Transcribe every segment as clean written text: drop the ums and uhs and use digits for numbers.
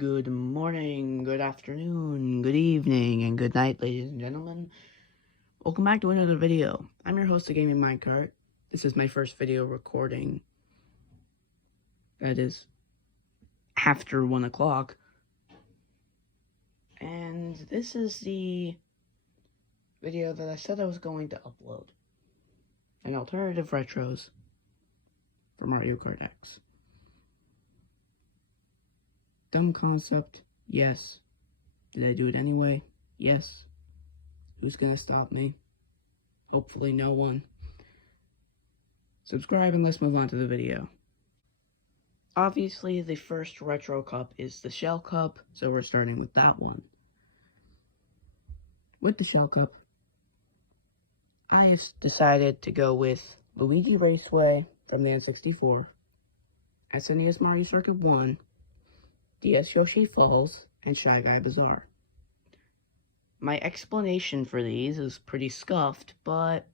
Good morning, good afternoon, good evening, and good night, ladies and gentlemen. Welcome back to another video. I'm your host of Gaming Mario Kart. This is my first video recording. That is after 1 o'clock. And this is the video that I said I was going to upload. An alternative retros for Mario Kart X. Dumb concept, yes. Did I do it anyway? Yes. Who's gonna stop me? Hopefully no one. Subscribe and let's move on to the video. Obviously, the first retro cup is the Shell Cup, so we're starting with that one. With the Shell Cup, I decided to go with Luigi Raceway from the N64, SNES Mario Circuit 1, DS Yoshi Falls, and Shy Guy Bazaar. My explanation for these is pretty scuffed, but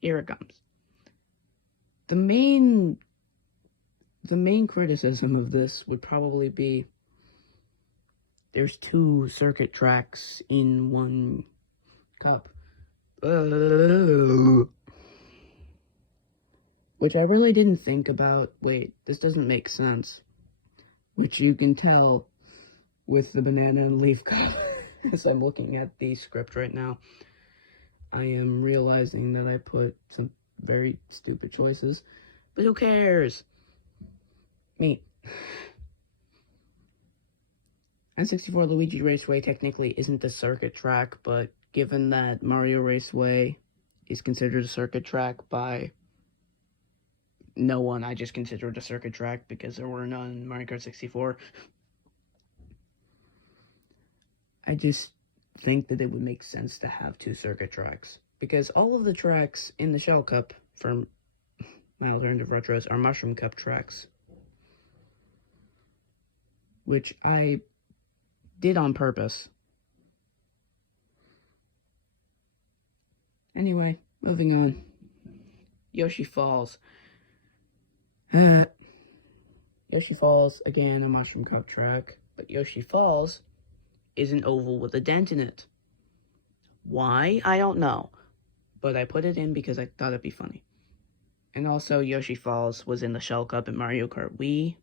here it comes. The main criticism of this would probably be there's 2 circuit tracks in one cup. Which I really didn't think about. Wait, this doesn't make sense. Which you can tell with the banana and leaf cup. As I'm looking at the script right now, I am realizing that I put some very stupid choices. But who cares? Me. N64 Luigi Raceway technically isn't a circuit track, but given that Mario Raceway is considered a circuit track by no one, I just consider it a circuit track because there were none in Mario Kart 64. I just think that it would make sense to have 2 circuit tracks, because all of the tracks in the Shell Cup from my alternative retros are Mushroom Cup tracks, which I did on purpose. Anyway, moving on. Yoshi Falls. Yoshi Falls, again, a Mushroom Cup track, but Yoshi Falls is an oval with a dent in it. Why? I don't know, but I put it in because I thought it'd be funny. And also, Yoshi Falls was in the Shell Cup in Mario Kart Wii,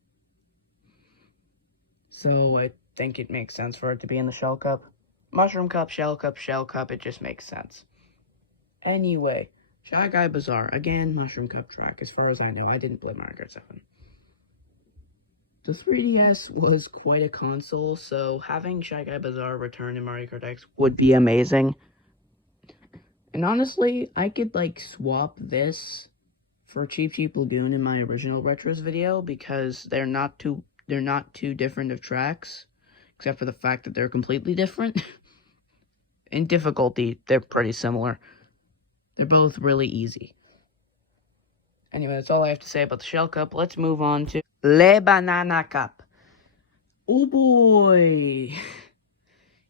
so I think it makes sense for it to be in the Shell Cup. Mushroom Cup, Shell Cup, it just makes sense. Anyway, Shy Guy Bazaar, again, Mushroom Cup track. As far as I know, I didn't play Mario Kart 7. The 3DS was quite a console, so having Shy Guy Bazaar return in Mario Kart X would be amazing. And honestly, I could, swap this for Cheep Cheep Lagoon in my original Retros video, because they're not too different of tracks, except for the fact that they're completely different. In difficulty, they're pretty similar. They're both really easy. Anyway, that's all I have to say about the Shell Cup. Let's move on to Le Banana Cup. Oh boy!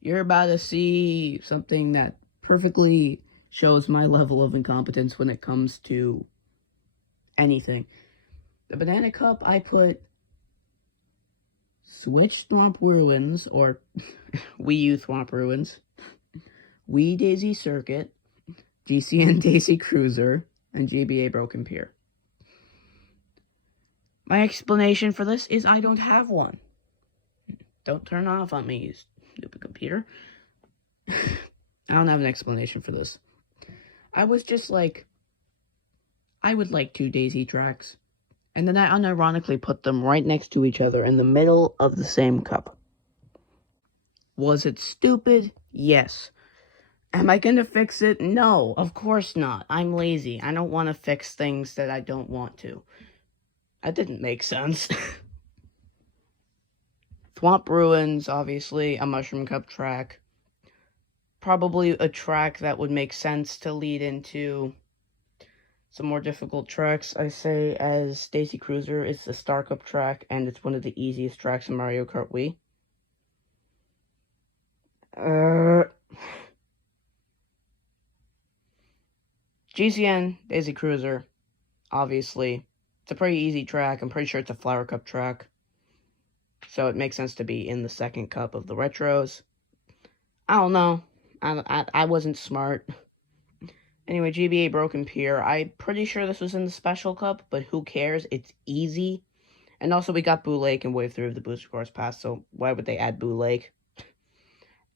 You're about to see something that perfectly shows my level of incompetence when it comes to anything. The Banana Cup, I put Switch Thwomp Ruins, or Wii U Thwomp Ruins, Wii Daisy Circuit, GCN Daisy Cruiser, and GBA Broken Pier. My explanation for this is I don't have one. Don't turn off on me, you stupid computer. I don't have an explanation for this. I was just like, I would like 2 Daisy tracks. And then I unironically put them right next to each other in the middle of the same cup. Was it stupid? Yes. Am I gonna fix it? No, of course not. I'm lazy. I don't want to fix things that I don't want to. That didn't make sense. Thwomp Ruins, obviously, a Mushroom Cup track. Probably a track that would make sense to lead into some more difficult tracks. I say as Daisy Cruiser is the Star Cup track, and it's one of the easiest tracks in Mario Kart Wii. GCN, Daisy Cruiser, obviously. It's a pretty easy track. I'm pretty sure it's a Flower Cup track. So it makes sense to be in the second cup of the retros. I don't know. I wasn't smart. Anyway, GBA Broken Pier. I'm pretty sure this was in the special cup, but who cares? It's easy. And also, we got Boo Lake and Wave 3 of the Booster Course Pass, so why would they add Boo Lake?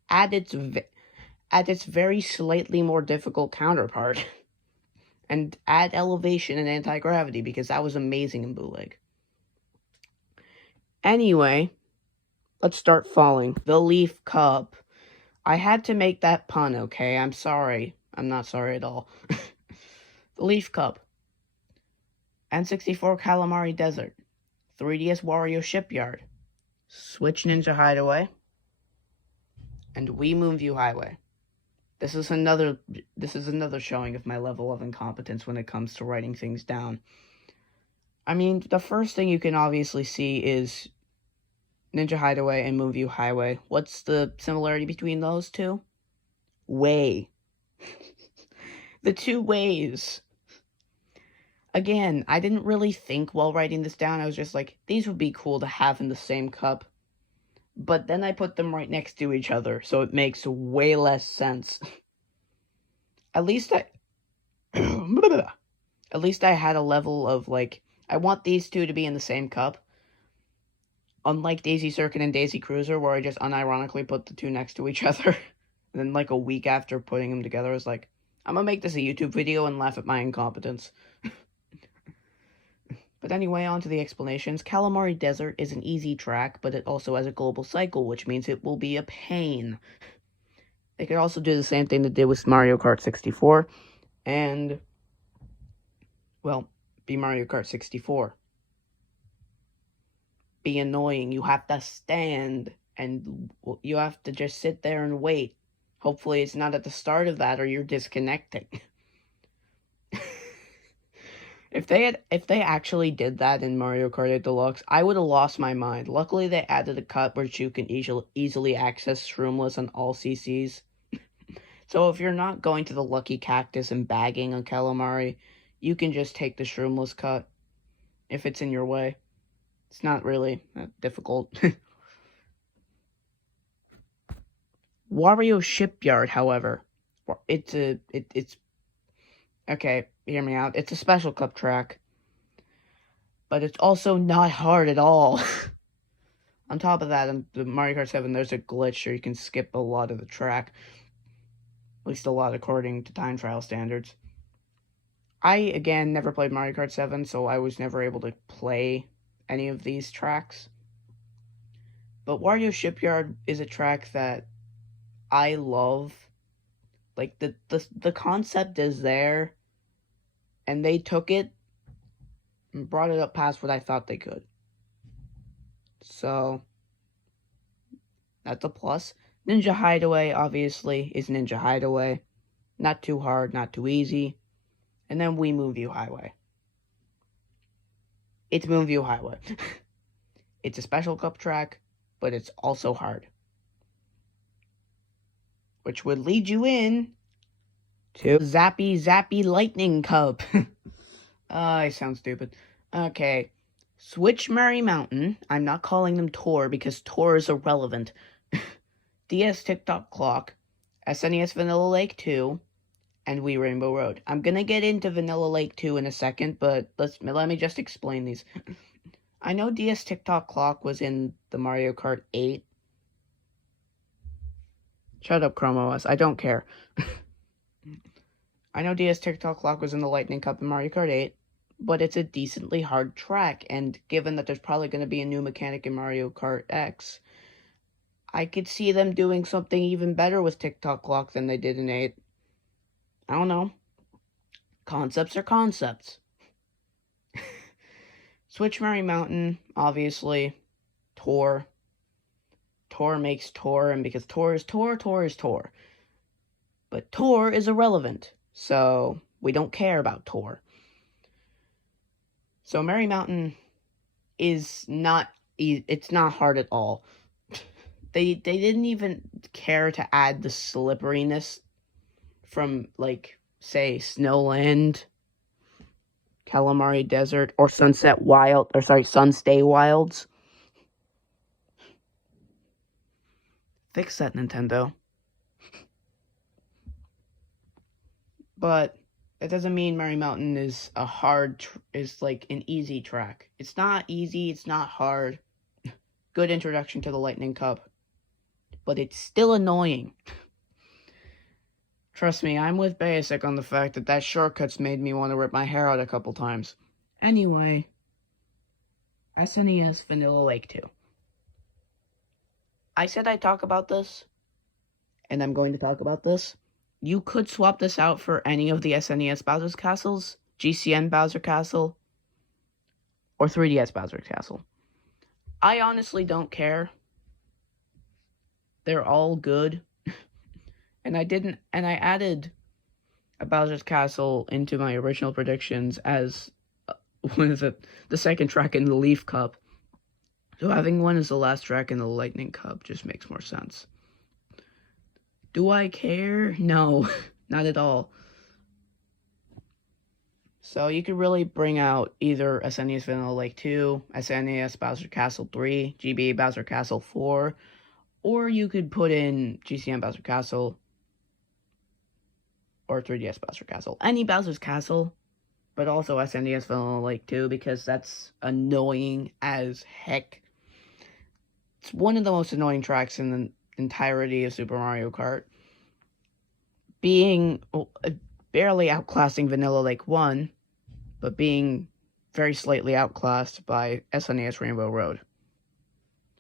Add its very slightly more difficult counterpart. And add elevation and anti-gravity, because that was amazing in Boo Lake. Anyway, let's start falling. The Leaf Cup. I had to make that pun, okay? I'm sorry. I'm not sorry at all. The Leaf Cup. N64 Calamari Desert. 3DS Wario Shipyard. Switch Ninja Hideaway. And Wii Moonview Highway. This is another showing of my level of incompetence when it comes to writing things down. I mean, the first thing you can obviously see is Ninja Hideaway and Moonview Highway. What's the similarity between those two? Way. The two ways. Again, I didn't really think while writing this down. I was just like, these would be cool to have in the same cup. But then I put them right next to each other, so it makes way less sense. At least I had a level of, like, I want these two to be in the same cup. Unlike Daisy Circuit and Daisy Cruiser, where I just unironically put the two next to each other. And then, like, a week after putting them together, I was like, I'm gonna make this a YouTube video and laugh at my incompetence. But anyway, on to the explanations. Calamari Desert is an easy track, but it also has a global cycle, which means it will be a pain. They could also do the same thing they did with Mario Kart 64, and, well, be Mario Kart 64. Be annoying. You have to stand, and you have to just sit there and wait. Hopefully it's not at the start of that, or you're disconnecting. If they actually did that in Mario Kart 8 Deluxe, I would have lost my mind. Luckily, they added a cut where you can easily access Shroomless on all CCs. So if you're not going to the Lucky Cactus and bagging on Calamari, you can just take the Shroomless cut if it's in your way. It's not really that difficult. Wario Shipyard, however, it's okay, hear me out. It's a special cup track, but it's also not hard at all. On top of that, in the Mario Kart 7, there's a glitch where you can skip a lot of the track. At least a lot according to time trial standards. I, again, never played Mario Kart 7, so I was never able to play any of these tracks. But Wario Shipyard is a track that I love. Like, the concept is there, and they took it and brought it up past what I thought they could. So, that's a plus. Ninja Hideaway, obviously, is Ninja Hideaway. Not too hard, not too easy. And then Wii Moonview Highway. It's Moonview Highway. It's a special cup track, but it's also hard. Which would lead you in to Zappy Lightning Cup. I sound stupid. Okay. Switch Merry Mountain. I'm not calling them Tour because Tour is irrelevant. DS TikTok Clock. SNES Vanilla Lake 2. And Wii Rainbow Road. I'm gonna get into Vanilla Lake 2 in a second, but let me just explain these. I know DS TikTok Clock was in the Mario Kart 8. Shut up, Chrome OS. I don't care. I know DS TikTok Clock was in the Lightning Cup in Mario Kart 8, but it's a decently hard track, and given that there's probably going to be a new mechanic in Mario Kart X, I could see them doing something even better with TikTok Clock than they did in 8. I don't know. Concepts are concepts. Switch Merry Mountain, obviously. Tour. Tour makes Tour, and because Tour is Tour, Tour is Tour. But Tour is irrelevant, so we don't care about Tour. So Merry Mountain is not, it's not hard at all. They didn't even care to add the slipperiness from, like, say, Snowland, Calamari Desert, or Sunstay Wilds. Fix that, Nintendo. But that doesn't mean Mario Mountain is is like an easy track. It's not easy, it's not hard. Good introduction to the Lightning Cup. But it's still annoying. Trust me, I'm with Basic on the fact that shortcut's made me want to rip my hair out a couple times. Anyway, SNES Vanilla Lake 2. I said I'd talk about this, and I'm going to talk about this. You could swap this out for any of the SNES Bowser's Castles, GCN Bowser Castle, or 3DS Bowser Castle. I honestly don't care. They're all good. And I added a Bowser's Castle into my original predictions as the second track in the Leaf Cup. So having one as the last track in the Lightning Cup just makes more sense. Do I care? No, not at all. So you could really bring out either SNES Vanilla Lake 2, SNES Bowser Castle 3, GBA Bowser Castle 4, or you could put in GCN Bowser Castle or 3DS Bowser Castle. Any Bowser's Castle, but also SNES Vanilla Lake 2, because that's annoying as heck. It's one of the most annoying tracks in the entirety of Super Mario Kart. Being barely outclassing Vanilla Lake 1, but being very slightly outclassed by SNES Rainbow Road.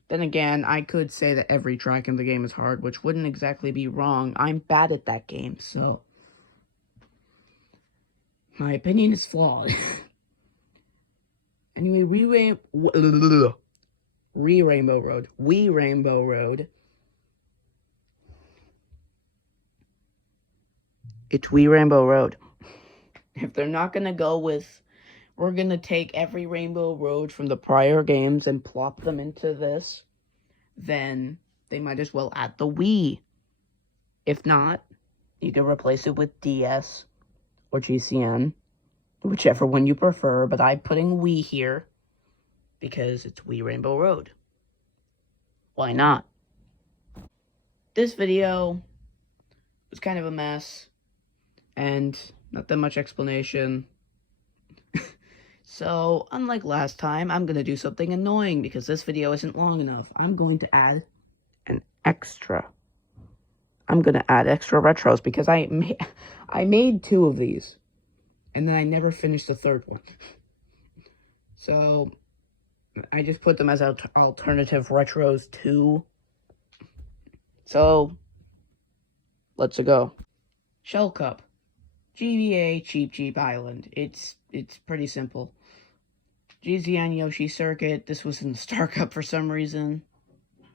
Then again, I could say that every track in the game is hard, which wouldn't exactly be wrong. I'm bad at that game, so my opinion is flawed. Anyway, Rainbow Road. Rainbow Road. It's Rainbow Road. If they're not gonna go with, we're gonna take every Rainbow Road from the prior games and plop them into this, then they might as well add the Wii. If not, you can replace it with DS or GCN, whichever one you prefer, but I'm putting Wii here because it's Rainbow Road. Why not? This video was kind of a mess, and not that much explanation. So, unlike last time, I'm going to do something annoying because this video isn't long enough. I'm going to add an extra. I'm going to add extra retros because I made 2 of these, and then I never finished the third one. So, I just put them as alternative retros too. So, let's go. Shell Cup. GBA Cheap Island. It's pretty simple. GZN Yoshi Circuit. This was in the Star Cup for some reason.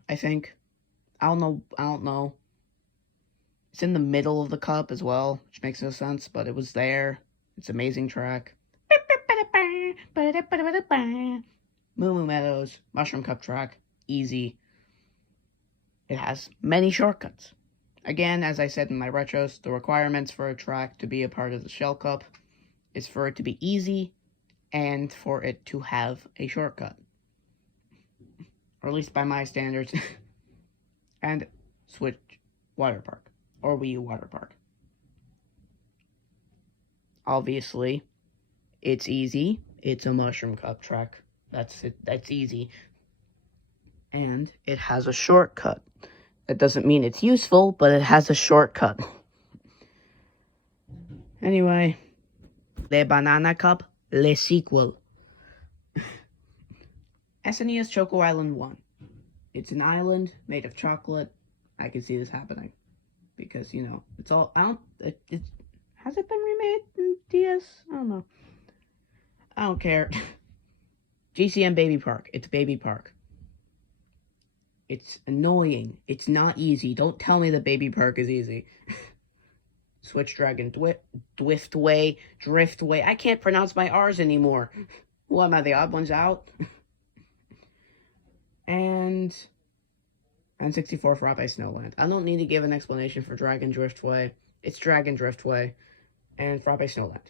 I think. I don't know. It's in the middle of the cup as well, which makes no sense, but it was there. It's an amazing track. Moo Meadows. Mushroom Cup track. Easy. It has many shortcuts. Again, as I said in my retros, the requirements for a track to be a part of the Shell Cup is for it to be easy and for it to have a shortcut. Or at least by my standards. And Switch Water Park. Or Wii U Water Park. Obviously, it's easy. It's a Mushroom Cup track. That's it. That's easy. And it has a shortcut. That doesn't mean it's useful, but it has a shortcut. Anyway, Le Banana Cup, Le Sequel. SNES Choco Island 1. It's an island made of chocolate. I can see this happening. Because, you know, it's all, has it been remade in DS? I don't know. I don't care. GCN Baby Park. It's Baby Park. It's annoying. It's not easy. Don't tell me the Baby Park is easy. Switch Dragon Driftway. I can't pronounce my R's anymore. What, am I the odd ones out? and 64 Frappe Snowland. I don't need to give an explanation for Dragon Driftway. It's Dragon Driftway. And Frappe Snowland.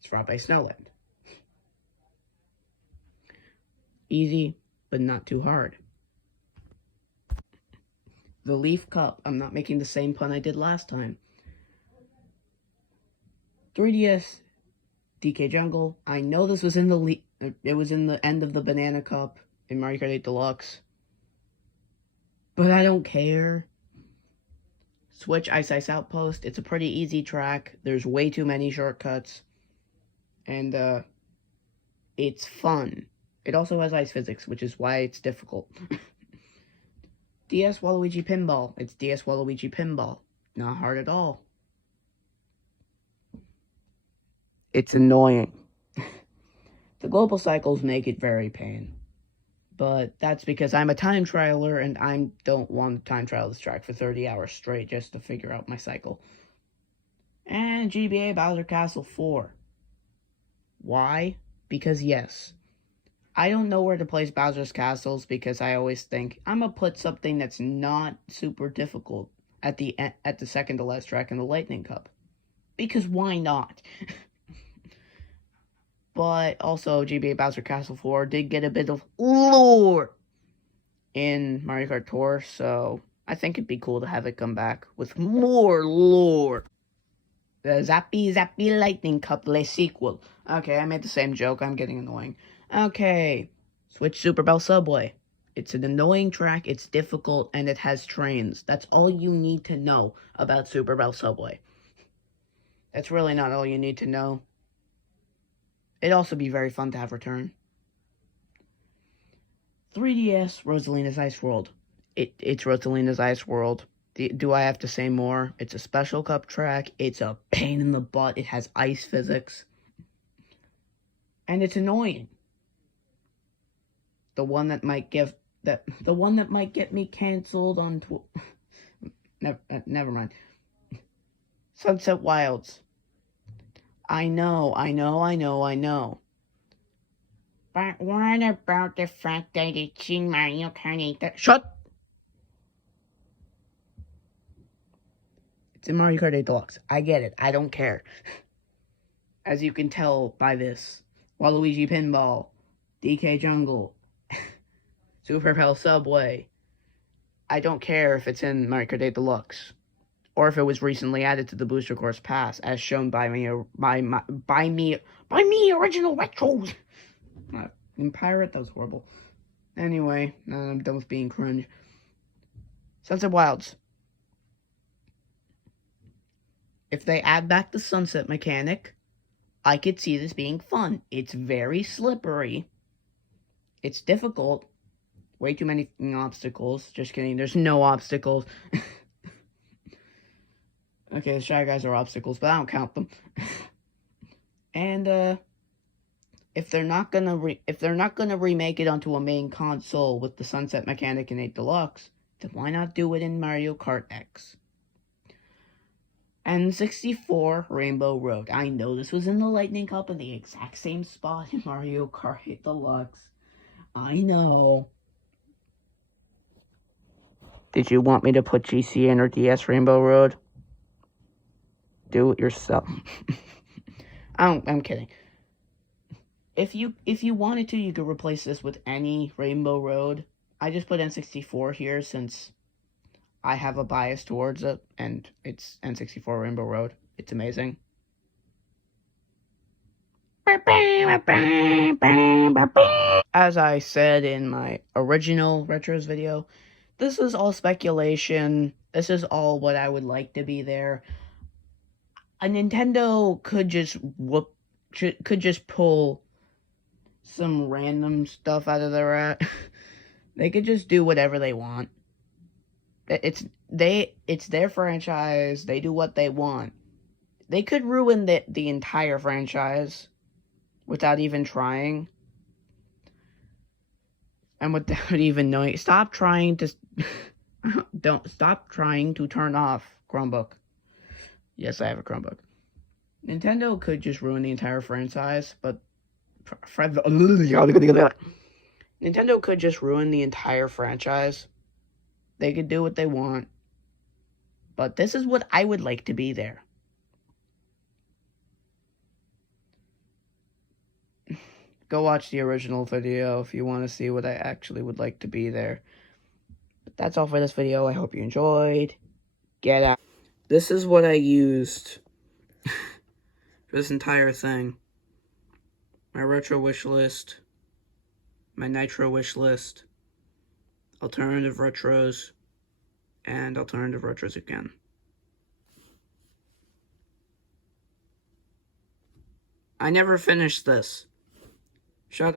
It's Frappe Snowland. Easy, but not too hard. The Leaf Cup. I'm not making the same pun I did last time. 3DS DK Jungle. I know this was in the it was in the end of the Banana Cup in Mario Kart 8 Deluxe. But I don't care. Switch Ice Ice Outpost. It's a pretty easy track. There's way too many shortcuts. And it's fun. It also has ice physics, which is why it's difficult. DS Waluigi Pinball. It's DS Waluigi Pinball. Not hard at all. It's annoying. The global cycles make it very pain. But that's because I'm a time trialer and I don't want to time trial this track for 30 hours straight just to figure out my cycle. And GBA Bowser Castle 4. Why? Because yes. I don't know where to place Bowser's Castles because I always think I'm gonna put something that's not super difficult at the second to last track in the Lightning Cup. Because why not? But also, GBA Bowser Castle 4 did get a bit of lore in Mario Kart Tour, so I think it'd be cool to have it come back with more lore. The Zappy Zappy Lightning Cup Le Sequel. Okay, I made the same joke. I'm getting annoying. Okay, Switch Super Bell Subway. It's an annoying track, it's difficult, and it has trains. That's all you need to know about Super Bell Subway. That's really not all you need to know. It'd also be very fun to have return. 3DS Rosalina's Ice World. It's Rosalina's Ice World. Do I have to say more? It's a special cup track. It's a pain in the butt. It has ice physics. And it's annoying. The one that might get me canceled on never mind. Sunset Wilds. I know. But what about the fact that it's in Mario Kart 8? Shut! It's in Mario Kart 8 Deluxe. I get it. I don't care. As you can tell by this. Waluigi Pinball. DK Jungle. Super Bell Subway. I don't care if it's in Mario Kart 8 Deluxe. Or if it was recently added to the Booster Course Pass, as shown by me original retros. In Pirate, that was horrible. Anyway, I'm done with being cringe. Sunset Wilds. If they add back the sunset mechanic, I could see this being fun. It's very slippery. It's difficult. Way too many obstacles. Just kidding, there's no obstacles. Okay, the Shy Guys are obstacles, but I don't count them. And if they're not gonna remake it onto a main console with the sunset mechanic in 8 Deluxe, then why not do it in Mario Kart X? N64 Rainbow Road. I know this was in the Lightning Cup in the exact same spot in Mario Kart 8 Deluxe. I know. Did you want me to put GCN or DS Rainbow Road? Do it yourself. I'm kidding. If you wanted to, you could replace this with any Rainbow Road. I just put N64 here since I have a bias towards it, and it's N64 Rainbow Road. It's amazing. As I said in my original Retros video, this is all speculation. This is all what I would like to be there. A Nintendo could just pull some random stuff out of their ass. They could just do whatever they want. It's their franchise. They do what they want. They could ruin the entire franchise without even trying. And without even knowing. Stop trying to turn off Chromebook. Yes, I have a Chromebook. Nintendo could just ruin the entire franchise, but Nintendo could just ruin the entire franchise. They could do what they want. But this is what I would like to be there. Go watch the original video if you want to see what I actually would like to be there. But that's all for this video. I hope you enjoyed. Get out. This is what I used for this entire thing. My retro wish list, my nitro wish list, alternative retros, and alternative retros again. I never finished this.